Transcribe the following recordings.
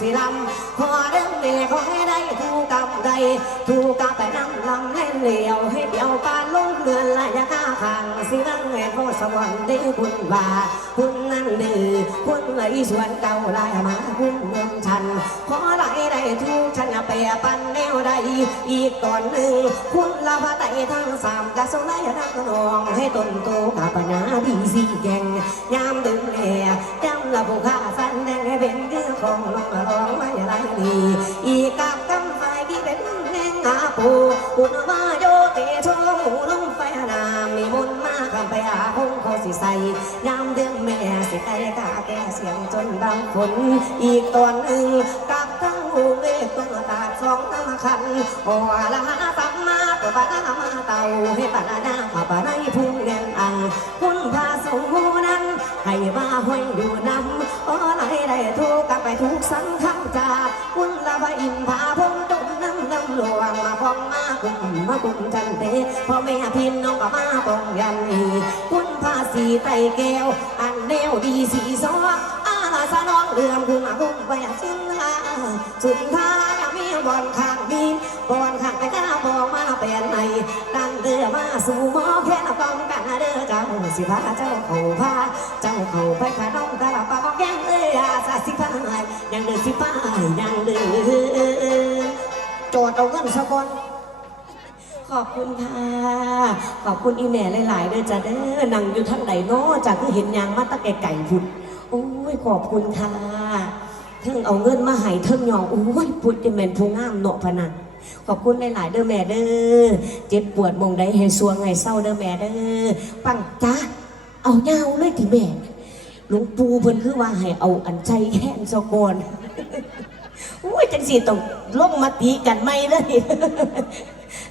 สิลำขอเรื่องแม่ขอให้ได้ถูกกับใดถูกกับไปนำลำเล่นเหลียว ให้เดียวปานลงเดือนละยะข้าขังสิลังให้พ่อสวรรค์ได้คุณว่าคุณนั่นดื้อคุณเลยสวนเก่าลายมาคุณเมืองฉัน ขอไหลได้ทุกฉันไปปันแนวใดอีกก่อนหนึ่งคุณละพะไตทั้งสามกะสงไลทั้งนองให้ตนโตกับปัญญาดีสีแกงยามดึงแหล่ ยามละผู้ข้าสันแดงให้เป็นคือของลองละลองไม่ไรดีอีกับกำไฟที่เป็นแหงอาปูอุณมาโยเตโชหูลงไฟนามมีมนมาคำไปอาคงเขาสิใส่ยามเดือนแม่สิไตกาแก่เสียงจนดังฝนอีกตอนหนึ่งกับทั้งหูเวกตัวตาสองน้ำคันโอ้ละหาสัมมาปะปะมาเตาให้ปะนานาปะปะในพุ่งแน่นอังคุณพาสูงหู ให้มาห้อยอยู่นำโอ้ไหลได้ทุกกับไปทุกสังคำจาคุณละพระอินทาพงตุ่มน้ำน้ำหลวงมาพองมากุ่มมากุ่มจันเตพ่อแม่พินน้องก็มาปองยันนีคุณพาสีไตแก้ว อันแนวดีสีซออาลาสน้องเรื่องคุณมาคุ้มไปสิ้นลาสุดท้ายมีบอลข้างบินบอลข้างไปก้าบอกมาเป็นไหนดันเดือมาสู่ม้อ เด้อเจ้าสิพาเจ้าเขาพาเจ้าเขาไปขาน้องตาลปาบอกแก้งเอ้ยอาสาสิพายยังเดือสิพายยังเดือโจทย์เอาเงินสักคนขอบคุณค่ะ ขอบคุณอีแม่หลายๆเด้อจ้าเด้อนั่งอยู่ทางใดเนาะจากคือเห็นยางมาตะแกไก่พุ่นโอ้ยขอบคุณค่ะเทิงเอาเงินมาให้เทิงยองโอ้ยพุดจะแม่นผู้งามเนาะพะนัน ขอบคุณหลาย ๆ เด้อแม่เด้อเจ็บปวดมองใดให้สวงให้เศร้าเด้อแม่เด้อปังจ้าเอาเงาเลยที่แม่หลวงปู่เพิ่นคือว่าให้เอาอันใจแค้นซะก่อนอุ้ยจังสีต้องลงมาตีกันไม่เลย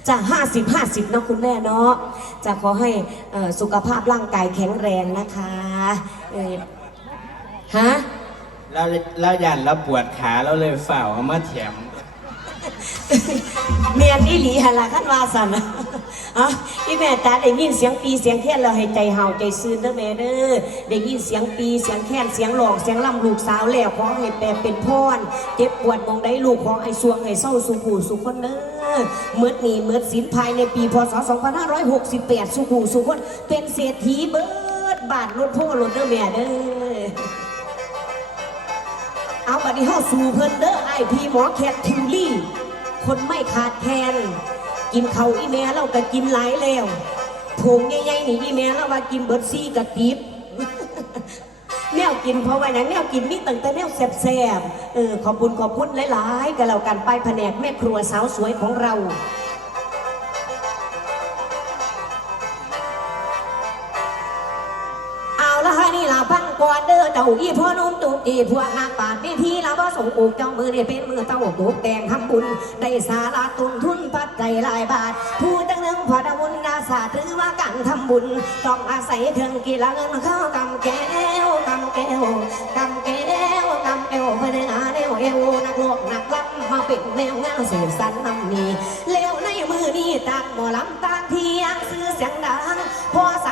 จะห้าสิบห้าสิบนะคุณแม่เนาะจะขอให้สุขภาพร่างกายแข็งแรงนะคะฮะแล้วแล้วยันแล้วปวดขาเราเลยฝ่าเอามาแถม เมียนอีหลีหันละขั้นวาสันอะอีแม่ตาได้ยินเสียงปีเสียงแค้นเราให้ใจเห่าใจซื่นเด้อแม่เด้อได้ยินเสียงปีเสียงแค้นเสียงหลอกเสียงล่ำลูกสาวแล้วขอให้แปลเป็นพรเจ็บปวดมองได้ลูกของไอ้สวงไอ้เศร้าสุขูสุขคนเด้อเมื่อหนีเมื่อสินภายในปีพศ 2568 สุขูสุขคนเป็นเศรษฐีเบิดบาทรถพ่อรถเด้อแม่เด้อ เอาบัดนี้เฮาสู่เพิ่นเด้อไอพีหมอแคททิวลี่ คนไม่ขาดแคลนกินเขาอีแม่เราก็กินหลายแล้วผงใหญ่ๆนี่อีแม่เราว่ากินเบิร์ดซี่กะติบแนวกินเพราะว่าอย่างแนวกินมีตั้งแต่แนวแซ่บๆเออขอบคุณขอบคุณหลายๆกันแล้วกันไปแผนกแม่ครัวสาวสวยของเราาอีพ่อนุ่มตุกอีพวกนักปราชญ์พิธีละบ่ส่งอุกเจ้ามือนี่เป็นมือเจ้าตุกแดงทำบุญได้สาระตุนทุนปัจจัยหลายบาท ผู้ตั้งนึ่งพอดบุญนาสาถือว่าการทำบุญ ต้องอาศัยเครื่องกีฬาเงินเข้ากำแก้วกำแก้วกำแก้วกำแก้วเพื่อนหาแนวเอวนักโลกนักลับมาป็นแนวงานสียสันนำนี้แล้วในมือนี้ตากหมอลำตาเทียงซื้อเสียงดังพอศร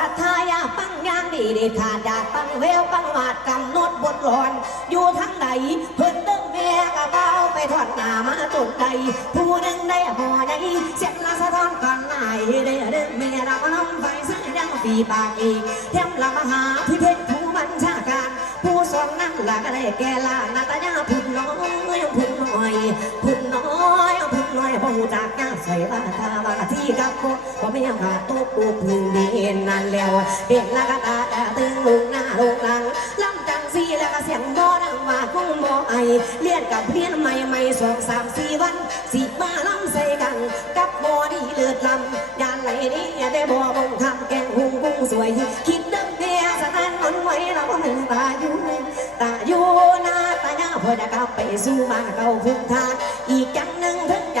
ัทธายาปัง เด็ดขาดอยากปังแววปังมาดกำหนดบทหลอน อยู่ทั้งใดเพิ่นเติ้งแม่กะเป้าไปทอดหน้ามาตกใดผู้หนึ่งได้ห่อใดเสียงละสะท้อนกันไหนได้เด้อแม่รับมาลำไฟซื้อยังฝีปากอีกเทียมละมหาพิเทศผู้บัญชาการ ผู้สองนั่งหลักได้แก่ลานาตยาพุ่นน้อยพุ่นน้อยพุ่นน้อยพุ่น น้อยหูจากงาใส่บาทาบาที่กับโคบ่ไม่ยังขาดตกปูพึ่งดีนั่นแล้วเด็กละกะตาแต่ตึงลงหน้าลงหลังลำจังสีแล้วก็เสียงบ่ดังว่าคงบ่ไอเลียนกับเลียนใหม่ใหม่สองสามสี่วันสิมาลำใส่กันกับบ่ดีเลือดลำยานไหลนี้ได้บ่บงทำแกงหุงกุ้งสวยคิดดิมเดียสถานมันไว้เราหนึ่งตาอยู่ตาอยู่นาตาหน้าพอจะกลับไปสู่มาเก่าพุ่งทานอีกจังหนึ่งถึงกา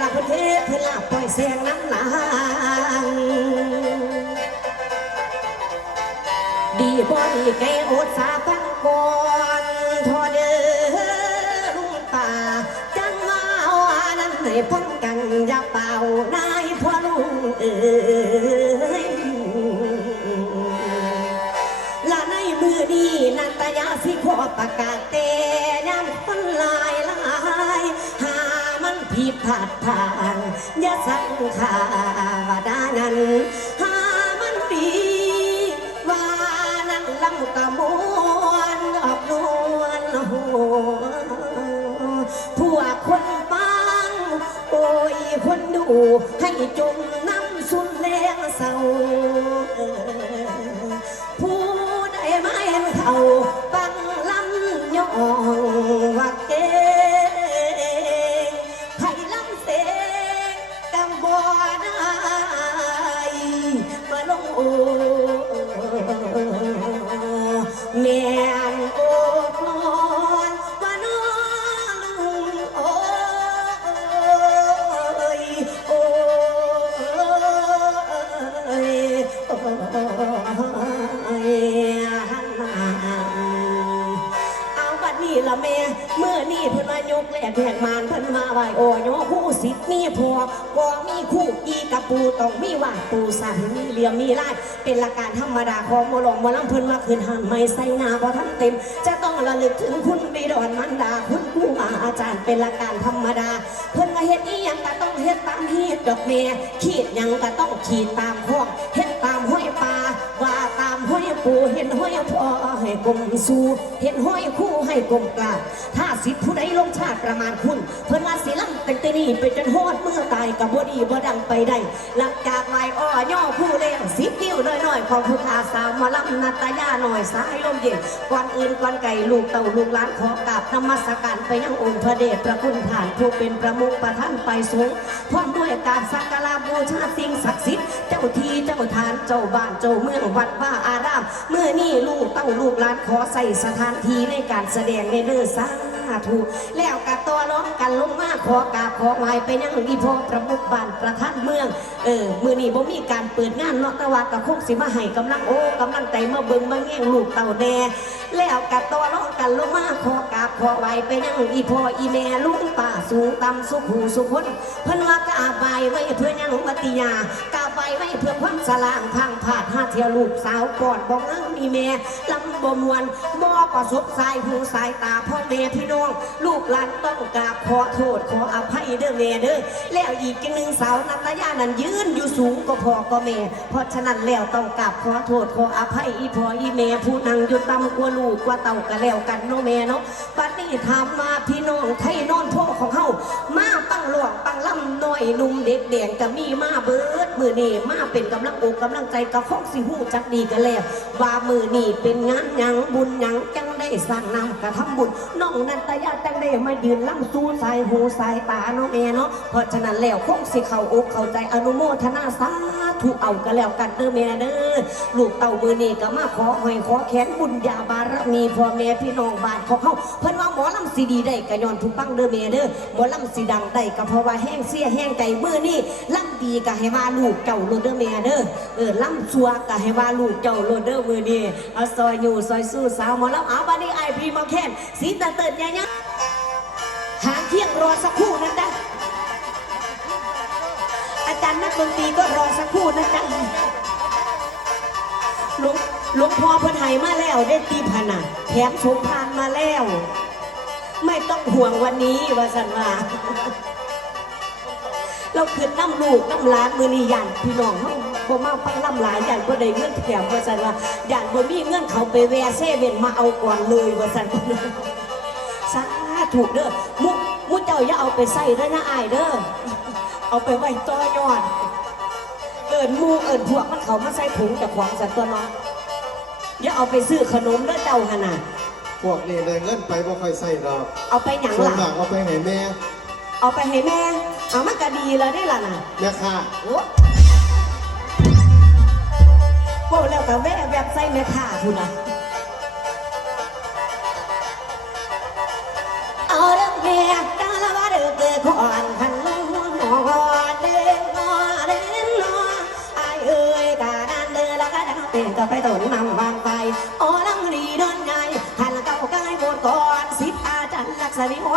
ละพุทธเพื่อลาปล่อยเสียงน้ำหลางดีบ่ดีแกอดสาฟังก่อนทอเด้อลุงป่าจังมาเอานั้นให้พ้นกันอย่าเป่านายพ่อลุงเอ้ยและในมือนี้นันตยาสิขอประกาศเตย้ำคนลายลาย หามันผิพลาดทางย่าสั่งขาว่าดานั้น หามันดีว่านั้นลำกะมวนออกนวลหัวพวกคนฟังโอ้ยคนดูให้จมน้ำสุนแรงเศร้า บ่มีคู่อีกับปูต้องมีว่าปูสันมีเหลี่ยมมีลาย เป็นหลักการธรรมดาของหมองหมอลำเพิ่นมาคืนหันไม่ใส่หน้าบ่ทันเต็ม จะต้องระลึกถึงคุณบิดอนมันดา คุณครูอาอาจารย์เป็นหลักการธรรมดา เพิ่นมาเฮ็ดอีหยังก็ต้องเฮ็ดตามเฮ็ดดอกเมียขีดหยังก็ต้องขีดตามข้องเฮ็ดตามห้อย ปูเห็นห้อยพ่อให้กลมสู่เห็นห้อยคู่ให้กลมกราถ้าสิทธิผู้ใดลงชาติประมาณคุณ เพิ่นว่าสิลำเป็นตนี่ไปจนฮอดเมื่อตายกับบ่ดีบ่ดังไปได้หลังจากไหวอ้อย่อผู้เลี้ยงสิบนิ้วน้อยๆ ของผู้ขาสาวมาลำนาตายาหน่อยสายลมเย็นก่อนอื่นก่อนไก่ลูกเต่าลูกหลานขอกราบนมัสการไปยังองค์พระเดชพระคุณผ่านผู้เป็นประมุขประท่านไปสูงพร้อมด้วยการสักการะบูชาสิ่งศักดิ์สิทธิ์ จ้าที่เจ้าทานเจ้าบ้านเจ้าเมืองวัดว่าอาราม เมื่อนี่ลูกเต้าลูกล้านขอใส่สถานที่ในการแสดงในเด้อสาธุแล้วกับตัวร้องกันลงมาขอกาบขอไหวไปยังอีพ่อประมุขบ้านประท่านเมือง เออมือนี้บ่มีการเปิดงานเนาะต่ว่ากับคงสิมาให้กำลังโอ้กำลังใจมาเบิ่งมาแง่งลูกเต่าแน่แล้วกับตัวร้องกันลงมาขอกาบขอไหวไปยังอีพ่ออีแม่ลุงป้าสูงต่ำสุขหูสุขคนเพิ่นว่ากาบไหว้ไว้เพื่อยังวัติยากาบไหว้ไว้เพื่อความสลางพังผาดห้าเทียวลูกสาวกอนบ่งังมีแม่ลำบ่มวนบ่ประสบสายหูสายตาพ่อแม่พี่น้องลูกหลานต้องกราบขอโทษขออภัยเด้อแม่เด้อแล้วอีกจังหนึ่งสาวนัตยานั้นยืนอยู่สูงก็พอก็แม่เพราะฉะนั้นแล้วต้องกราบขอโทษขออภัยอีพ่ออีแม่ผู้นั่งอยู่ต่ำกว่าลูกกว่าเต่าก็แล้วกันเนาะแม่เนาะบัดนี้ถามมาพี่น้องไทยนอนพ่อของเฮามาตั้งหลวงตั้งลำน้อยหนุ่มเด็กแดงก็มีมาเบิดมือนี่มาเป็นกำลังอกกำลังใจกับคงสิฮู้จักดีกันแล้วว่ามือนี่เป็นงานหยังบุญหยังจัง ได้สร้างนำกระทำบุญน้องนันตยาจังได้มายืนล่ำสู้สายหูสายตาเนาะแม่เนาะเพราะฉะนั้นแล้วคงสิเข้าอกเข้าใจอนุโมทนาสาธุเอากันแล้วกันเด้อแม่เด้อลูกเต่ามือนี่ก็มาขอหอยขอแขนบุญญาบารมีพ่อแม่พี่น้องบ้านของเขาเพิ่นว่าหมอลำสีดีได้ก็ย้อนผู้ปังเด้อแม่เด้อหมอลำสีดังได้ก็เพราะว่าแห้งเสียแห้งใจมือนี่ลำดีก็ให้ว่าลูกเจ้าโลดเด้อแม่เด้อเออลำชัวก็ให้ว่าลูกเจ้าโลดเด้อมือนี่เอาซอยอยู่ซอยสู้สาวหมอลำเอาบัดนี้ไอพีมาแค้นสีตะเติดยายะหางเที่ยงรอสักครู่นะจ๊ะอาจารย์นักดนตรีก็รอสักครู่นะจ๊ะหลวงหลวงพ่อพันไหมาแล้วได้ตีผนาแถมสมพานมาแล้ว ไม่ต้องห่วงวันนี้ว่าสันว่า เราขึ้นน้ำลูกน้ำหลานมือนียันพี่น้องเฮาบ่มาฟังลำหลายยันบ่ได้เงื่อนแถมว่าสันว่ายันบ่มีเงื่อนเขาไปแวะเซเว่นมาเอาก่อนเลยว่าสันสาธุเด้อมุกมุกเจ้าอย่าเอาไปใส่เด้อนะอายเด้อเอาไปไว้ต่อยอดเอิญหมูเอิญพวกมันเขามาใส่ถุงจากขวางสัตว์ตัวเน้องอย่าเอาไปซื้อขนมเด้อเจ้าหนนาพวกนี้ได้เงินไปบ่ค่อยใส่ดอกเอาไปหยังส่วนล่ะมากเอาไปให้แม่ เอาไปให้แม่ เอามันก็ดีแล้วได้ล่ะน่ะแม่ค่ะโอ้โหแล้วแต่แม่แบบใส่แม่ข่าคุณนะเอาเรื่องแม่กาละว่าเด้อเกิดขอนพันลงหัวหมอเด้งนอเด้งนอไอายเอ้ยกานันเด้อละกาดังเป็นก็ไปต้นนำ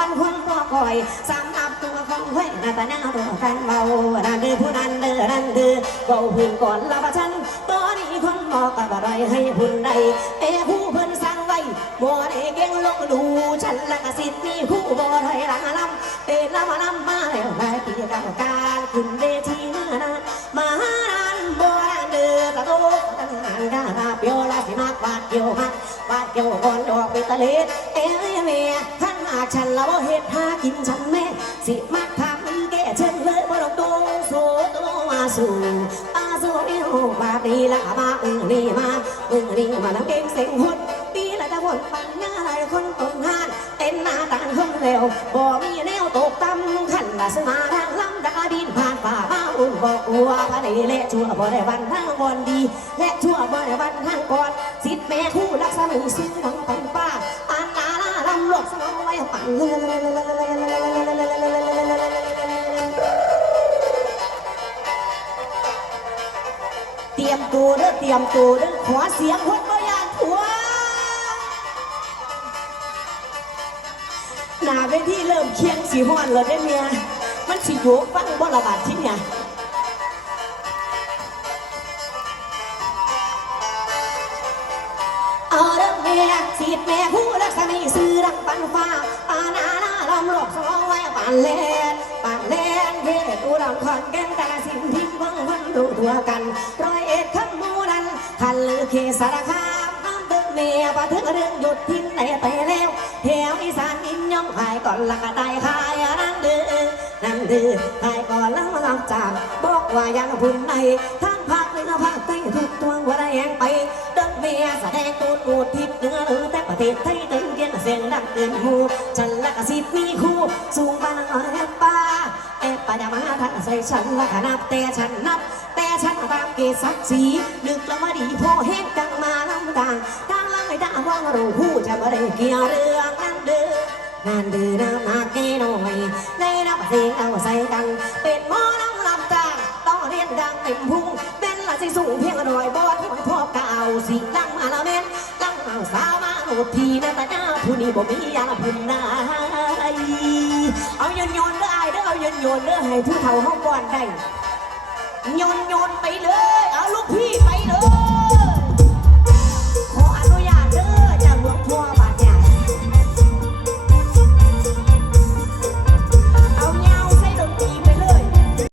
ษณิวันคนพ่คอยสามอับตัวของเว้ยน้าตาหน้าตัวแฟนเบาดันเด้อผู้นั้นเด้อดันเด้อเบาพื้นก่อนละว่าฉันตอนนี้คนบอกกับอะไรให้พุ่นใดเอ้ผู้เพิ่นสั่งไว้บ่ได้เก่งลงดูฉันละกสิทธิ์มีคู่บ่ได้ละลำเป็นละมาลำมาแล้วหลายปีกรรมการขึ้นเวทีเมื่อนั้นมานั้นบ่ได้เดือดตะโกนตั้งนานกาเปียวลาสิมากวาดเกี่ยวมากวาดเกี่ยวก่อนดอกเป็นตะเลดเอ้ยแม่ท่ากฉันละบ่เฮ็ดหากินฉันแม่ สิมักทำแก่เชิงเลยบ่ต้องโตโซโตมาสู่อาสู่เอวบาดนีละมาอึ้งนี่มาอึ้งนี่มาแล้วเก่งเสียงหุ่นปีละตะวนปัญญาอะไรคนต้นหานเต้นหน้าตานคนเร็วบ่มีแนวตกต่ำขันละสมาทางลำดาดินผ่านป่ามาอุ่นบอกอัวพระเดและชั่วบ่ได้วันทางบอนดี และชั่วบ่ได้วันทางก่อนสิทธิ์แม่คู่รักษามีซื้อดังปันป้าปานนา เตรียมตัวเด้อเตรียมตัวเด้อขอเสียงคนบ่ยานผัวหนาเวทีเริ่มเคียงสีห้อนแล้วเด้อเมียมันสิโยกฟังบ่ระบาดที่เนี่ยเอาเด้อแม่สีดแม่ผู้รักษามีซื้อดังปันฟ้า ปานาหลำหลอกสมองไว้ปานแลนปานแลนเฮ็ดอุดรขอนแก่นกาสินธุ์ทิมเบิ่งเพิ่นดูตัวกัน ร้อยเอ็ดคำมูนันคันลือเขตสารคามน้ำตึกเมียปะถึงเรื่องหยุดทิ้งแต่ไปแล้วแถวอีสานอินย่องขายก่อนละกะไตขายนั่นเดือนั่นเดือขายก่อนแล้วมาลังจามบอกว่ายังพุ่นใน เดินเมียแสดงตูนอูดทิพย์เหนือหรือแต่ประเทศไทยต้นเกียนเสียงดังเกินหูฉันละกสิบมีคู่สูงบานงแอป้าแอป้าอย่ามาทักใส่ฉันละขนับแต่ฉันนับ แต่ฉันตามเกศักดิ์ศรีนึกแล้วว่าดีพอเฮ็ดจังมาลำดังทางลังไม่ได้ว่างรู้ผู้จะไม่ได้เกี่ยวเรื่องนั้นเด้อนั่นเดือนมาแก่หน่อยในนับเสียงเอาใส่กันเป็นหมอลำลำจางต้องเรียนดังเต็มพุงเป็นละ สิสูงเพียงรอยบอดถอยพ่อเก่าสิลังมาละเม็นลังเอาสาวมาโอทีนาตาหน้าผู้นี้บ่มียาละพุ่นนายเอาโยนโยนเด้อไอเด้อเอาโยนโยนเด้อให้ผู้เฒ่าห้องก่อนได้โยนโยนไปเลย เอาลูกพี่ไปเลย